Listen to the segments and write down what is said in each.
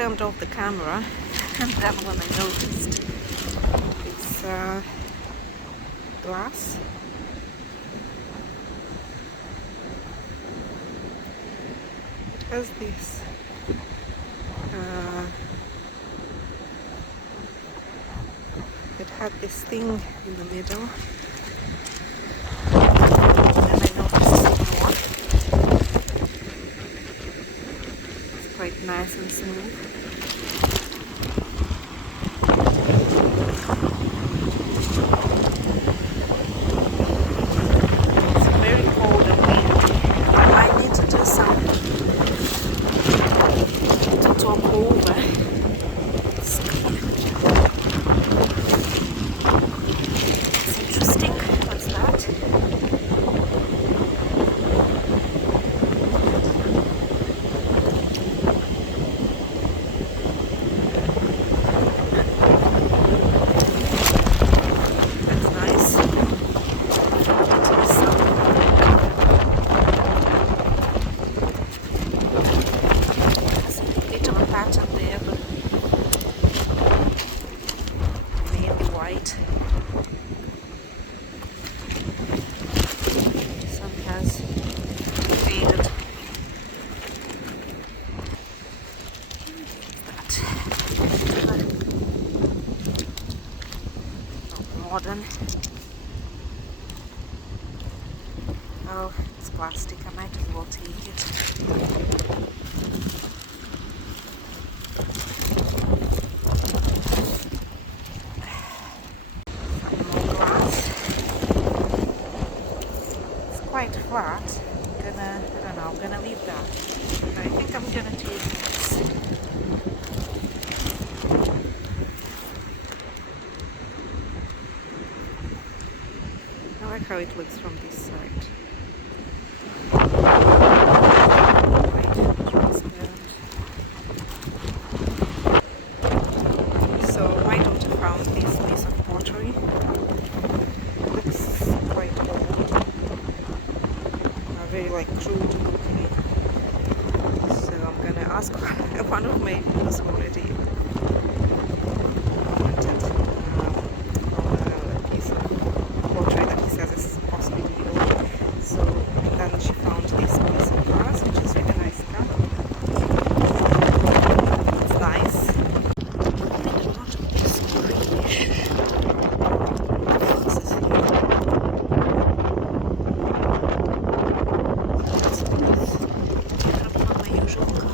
turned off the camera, and then when I noticed this glass. It has this it had this thing in the middle, and then I noticed some more. It's quite nice and smooth. Modern. Oh, it's plastic. I might as well take it. Some more glass. It's quite flat. I don't know, I'm gonna leave that. I think I'm gonna take this. I like how it looks from this side. Quite transparent. So my daughter found this piece of pottery. It looks quite old. Very like crude looking. So I'm gonna ask one of my neighbors already wanted a piece of pottery that he says is possibly old. So then she found this piece of glass, which is really nice cup. It's nice. I made a lot of this greenish glasses here. That's different from my usual color.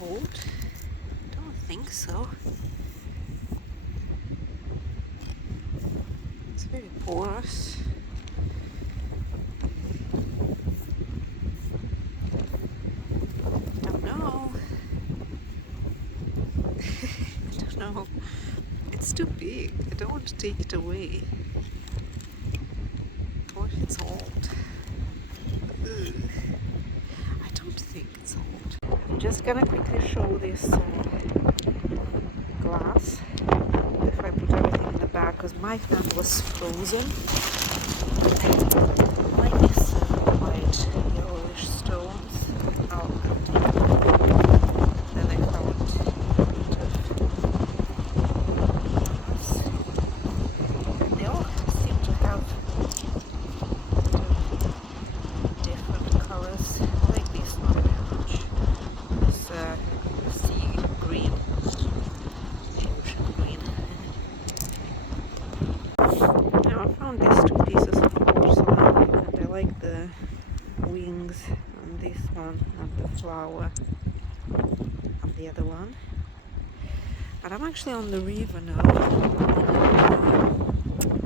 Old? I don't think so. It's very porous. I don't know. I don't know. It's too big. I don't want to take it away. What if it's old? Ugh. I don't think it's old. I'm just gonna quickly show this glass. If I put everything in the bag, because my fan was frozen. Like this white yellowish stones. I'll take them. Then I found a bit of glass. They all seem to have different colors. I like this one very much. This sea green, ocean green. Now I found these two pieces of porcelain, and I like the wings on this one and the flower on the other one. And I'm actually on the river now.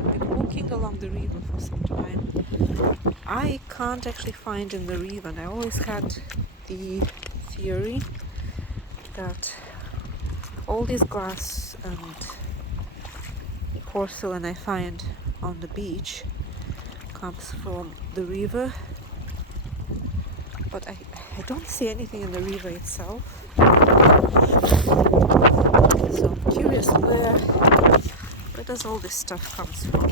I've been walking along the river for some time. I can't actually find in the river, and I always had the theory that all this glass and porcelain I find on the beach comes from the river, but I don't see anything in the river itself. So I'm curious where does all this stuff comes from?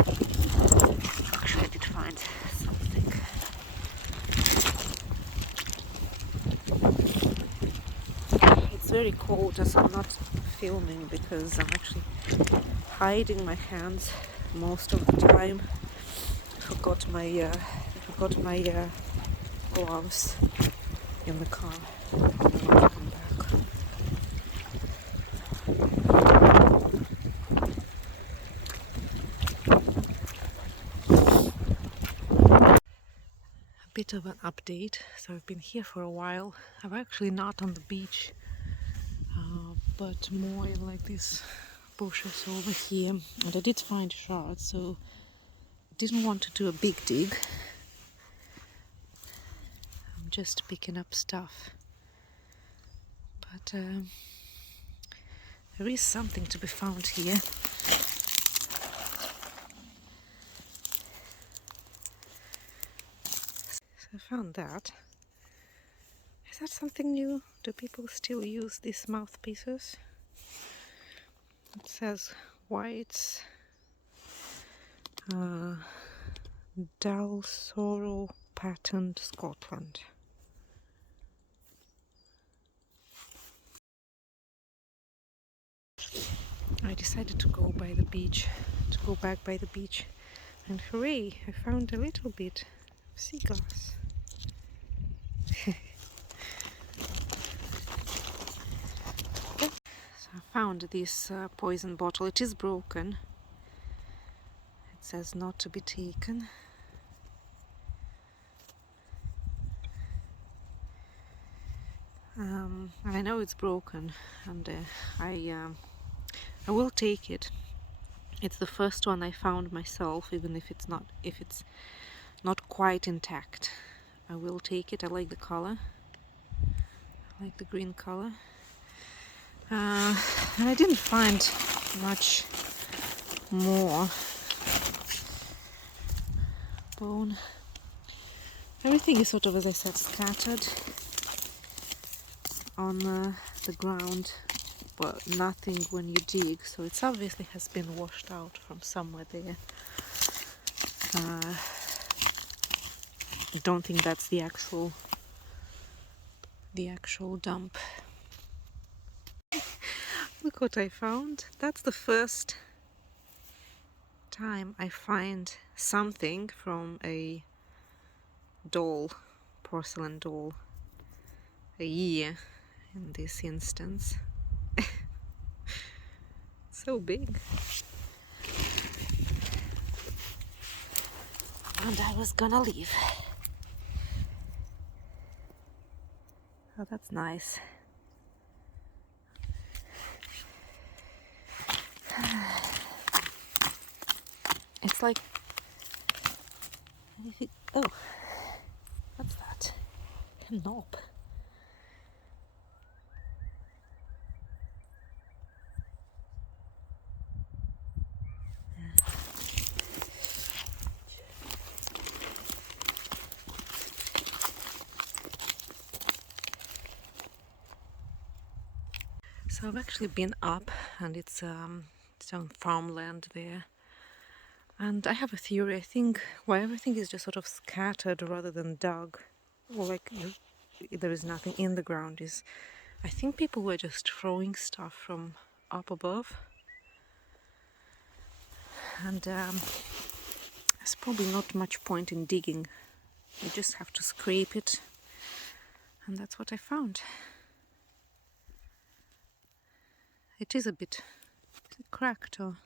Actually, I did find something. It's very cold as I'm not filming because I'm actually hiding my hands most of the time. I forgot my gloves in the car. I'll come back. A bit of an update. So I've been here for a while. I'm actually not on the beach, but more in like these bushes over here. And I did find shards, so I didn't want to do a big dig. I'm just picking up stuff. But there is something to be found here. So I found that. Is that something new? Do people still use these mouthpieces? It says whites, dull sorrel patterned Scotland. I decided to go by the beach, to go back by the beach, and hooray, I found a little bit of sea glass. So I found this poison bottle. It is broken. It says not to be taken. I know it's broken, and I will take it. It's the first one I found myself, even if it's not quite intact. I will take it. I like the color. I like the green color. And I didn't find much more. Bone. Everything is sort of, as I said, scattered on the ground, but nothing when you dig, so it obviously has been washed out from somewhere there. I don't think that's the actual dump. Look what I found. That's the first time I find something from a doll, porcelain doll, a year in this instance. So big. And I was gonna leave. Oh, that's nice. It's like, oh, what's that? A knob. So I've actually been up, and it's some farmland there. And I have a theory. I think why everything is just sort of scattered rather than dug, or like there is nothing in the ground, is I think people were just throwing stuff from up above. And there's probably not much point in digging. You just have to scrape it. And that's what I found. It is a bit cracked, or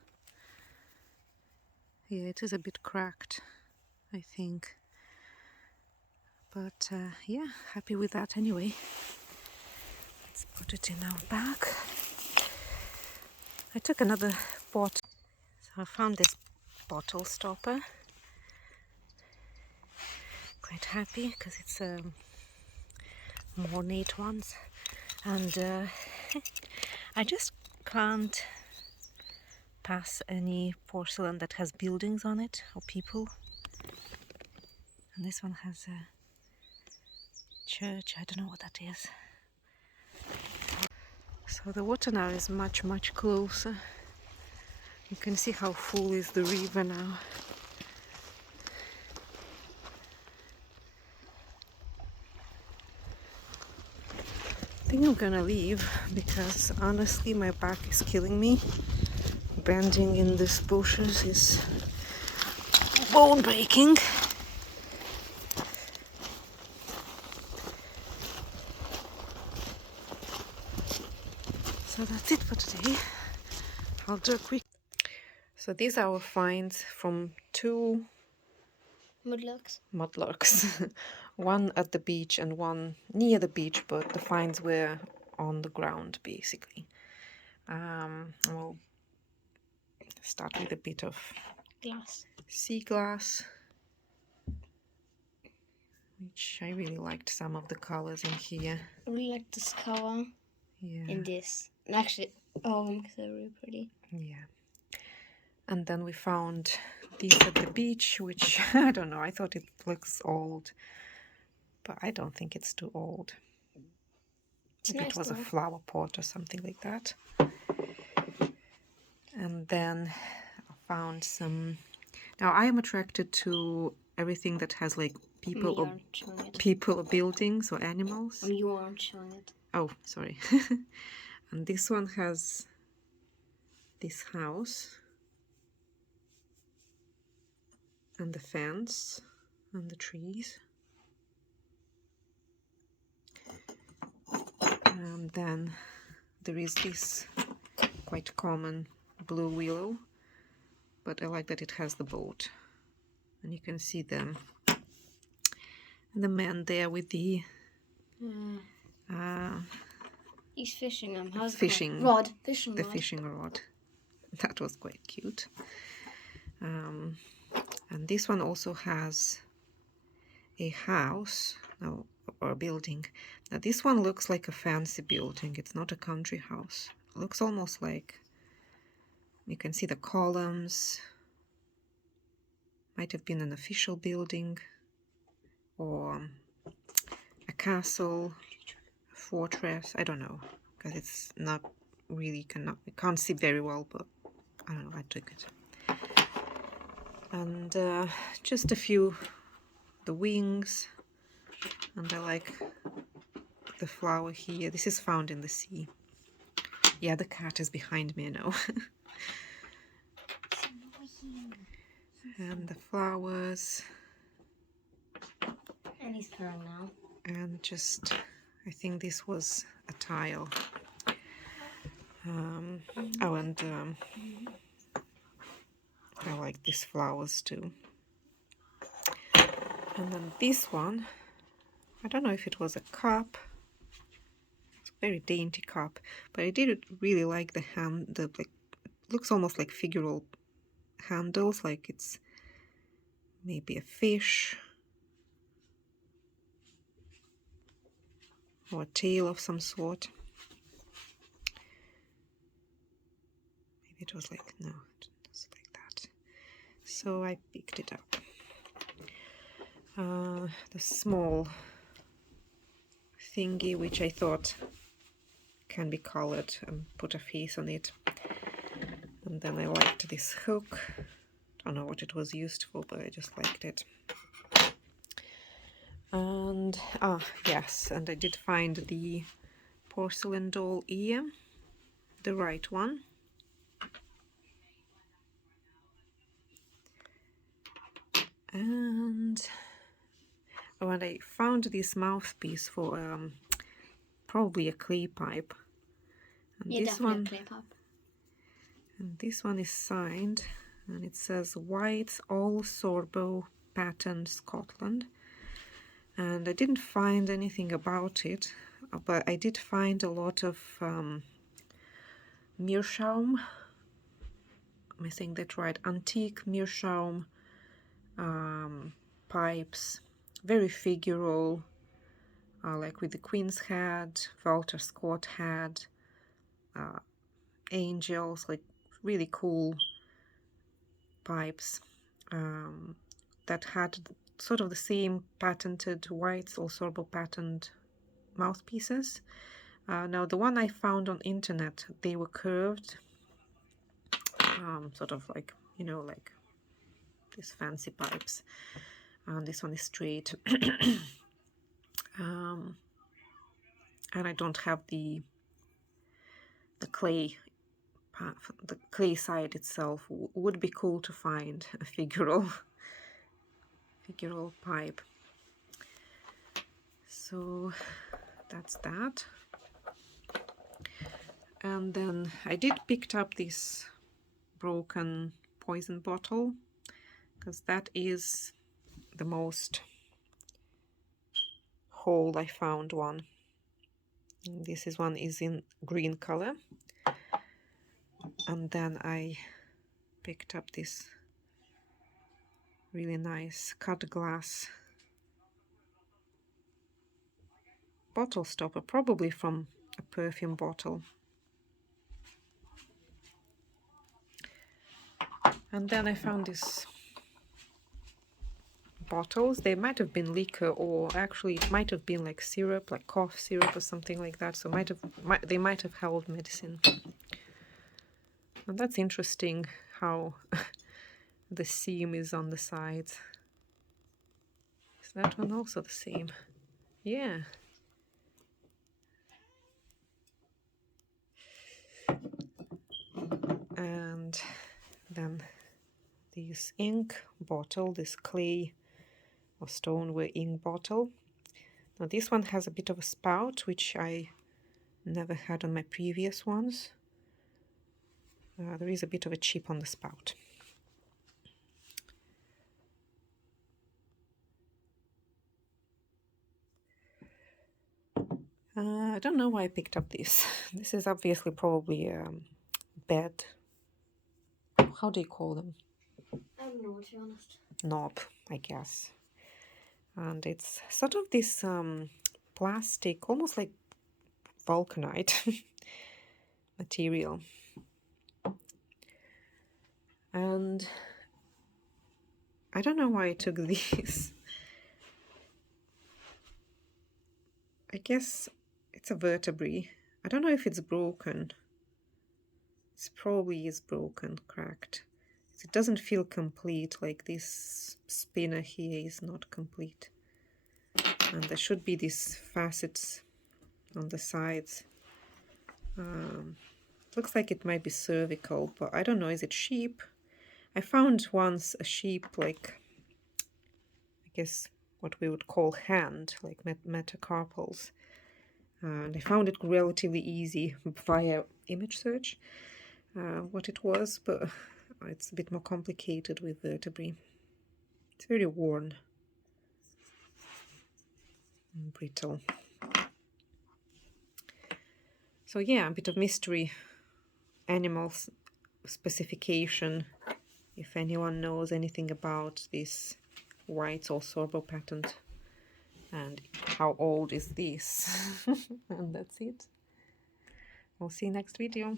yeah, it is a bit cracked, I think. But yeah, happy with that anyway. Let's put it in our bag. I took another pot. So I found this bottle stopper. Quite happy because it's more ornate ones. And I just can't pass any porcelain that has buildings on it or people. And this one has a church. I don't know what that is. So the water now is much closer. You can see how full is the river now. I think I'm gonna leave because honestly my back is killing me. Bending in these bushes is bone breaking. So that's it for today. I'll do a quick. So these are our finds from 2 mudlarks. One at the beach and one near the beach, but the finds were on the ground basically. We'll start with a bit of sea glass, which I really liked some of the colors in here. I really like this color. Yeah. And this. And actually, all of them because they're really pretty. Yeah. And then we found these at the beach, which I don't know, I thought it looks old, but I don't think it's too old. Maybe Nice it was though. a flower pot or something like that. And then I found some. Now I am attracted to everything that has like people or buildings or animals. You aren't showing it. Oh, sorry. And this one has this house and the fence and the trees. And then there is this quite common blue willow, but I like that it has the boat, and you can see them. And the man there with the he's fishing them. How's fishing rod? Fishing rod. Fishing rod. That was quite cute. And this one also has a house now, or a building. Now this one looks like a fancy building. It's not a country house. It looks almost like, you can see the columns. Might have been an official building or a castle, a fortress. I don't know, because it's not really, I can't see very well, but I don't know, I took it. And just a few, the wings, and I like the flower here. This is found in the sea. Yeah, the cat is behind me now. And the flowers. And he's purring now. And just, I think this was a tile. Oh, and I like these flowers too. And then this one, I don't know if it was a cup. It's a very dainty cup, but I did really like the hand. The like, looks almost like figural handles, like it's maybe a fish or a tail of some sort. Maybe it was like, no, it's like that. So I picked it up. The small thingy, which I thought can be colored and put a face on it. And then I liked this hook. Don't know what it was used for, but I just liked it. And yes, and I did find the porcelain doll ear, the right one. And when I found this mouthpiece for probably a clay pipe. And yeah, this one, a clay pipe. And this one is signed, and it says White's All Sorbo Patent, Scotland. And I didn't find anything about it, but I did find a lot of meerschaum. Am I saying that right? Antique meerschaum pipes, very figural, like with the Queen's head, Walter Scott had, angels, like really cool pipes that had sort of the same patented whites, or sorbo patterned mouthpieces. Now the one I found on internet, they were curved, sort of like, you know, like these fancy pipes. And this one is straight. And I don't have the clay the clay side itself. Would be cool to find a figural pipe. So that's that. And then I did picked up this broken poison bottle, because that is the most whole I found one. And this is one is in green color. And then I picked up this really nice cut glass bottle stopper, probably from a perfume bottle. And then I found these bottles. They might have been liquor, or actually it might have been like syrup, like cough syrup or something like that. So they might have held medicine. And that's interesting how the seam is on the sides. Is that one also the same? Yeah. And then this ink bottle, this clay or stoneware ink bottle. Now this one has a bit of a spout, which I never had on my previous ones. There is a bit of a chip on the spout. I don't know why I picked up this. This is obviously probably a bed. How do you call them? I don't know, to be honest. Knob, I guess. And it's sort of this plastic, almost like vulcanite material. And I don't know why I took these. I guess it's a vertebrae. I don't know if it's broken. It probably is broken, cracked. It doesn't feel complete, like this spinner here is not complete. And there should be these facets on the sides. Looks like it might be cervical, but I don't know, is it sheep? I found once a sheep, like, I guess what we would call hand, like metacarpals. And I found it relatively easy via image search, what it was, but it's a bit more complicated with vertebrae. It's very worn and brittle. So yeah, a bit of mystery animals specification. If anyone knows anything about this white or sorbo patent, and how old is this? And that's it. We'll see you next video.